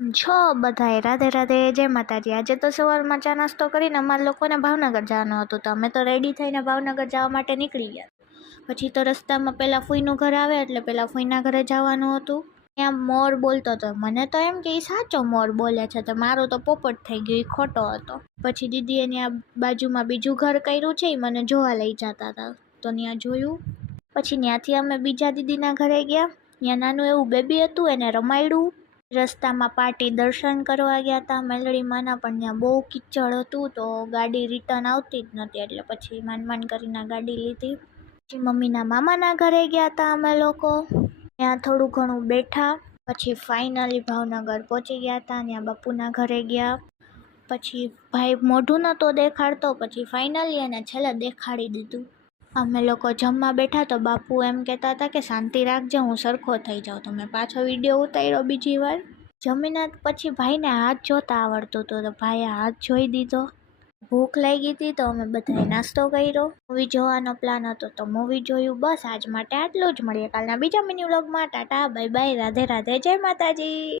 છો બધાય રાધે રાધે, જય માતાજી। આજે તો સવારમાં ચા નાસ્તો કરીને અમારા લોકોને ભાવનગર જવાનું હતું, તો અમે તો રેડી થઈને ભાવનગર જવા માટે નીકળી ગયા। પછી તો રસ્તામાં પેલા ફૂઈનું ઘર આવે એટલે પેલા ફૂઈના ઘરે જવાનું હતું। ત્યાં મોર બોલતો હતો, મને તો એમ કે ઈ સાચો મોર બોલે છે, તો મારો તો પોપટ થઈ ગયો, ઈ ખોટો હતો। પછી દીદીએ ત્યાં બાજુમાં બીજું ઘર કર્યું છે, ઈ મને જોવા લઈ જતા હતા, તો ત્યાં જોયું। પછી ત્યાંથી અમે બીજા દીદીના ઘરે ગયા, ત્યાં નાનું એવું બેબી હતું, એને રમાડ્યું। રસ્તામાં પાર્ટી દર્શન કરવા ગયા હતા મેલડીમાંના, પણ ત્યાં બહુ કિચડ હતું, તો ગાડી રિટર્ન આવતી જ નહોતી, એટલે પછી માંડ કરીને ગાડી લીધી। પછી મમ્મીના મામાના ઘરે ગયા હતા અમે લોકો, ત્યાં થોડું ઘણું બેઠા। પછી ફાઇનલી ભાવનગર પહોંચી ગયા હતા, ત્યાં બાપુના ઘરે ગયા। પછી ભાઈ મોઢું નહોતો દેખાડતો, પછી ફાઇનલી એને છેલ્લે દેખાડી દીધું। અમે લોકો જમવા બેઠા તો બાપુ એમ કહેતા હતા કે શાંતિ રાખજે, હું સરખો થઈ જાઉં, તો મેં પાછો વિડીયો ઉતાર્યો બીજી વાર। જમીને પછી ભાઈને હાથ જોતા આવડતું હતું, તો ભાઈએ હાથ જોઈ દીધો। ભૂખ લાગી હતી તો અમે બધાએ નાસ્તો કર્યો। મૂવી જોવાનો પ્લાન હતો તો મૂવી જોયું। બસ આજ માટે આટલું જ, મળીએ કાલના બીજા મિની વ્લોગમાં। ટાટા બાય બાય, રાધે રાધે, જય માતાજી।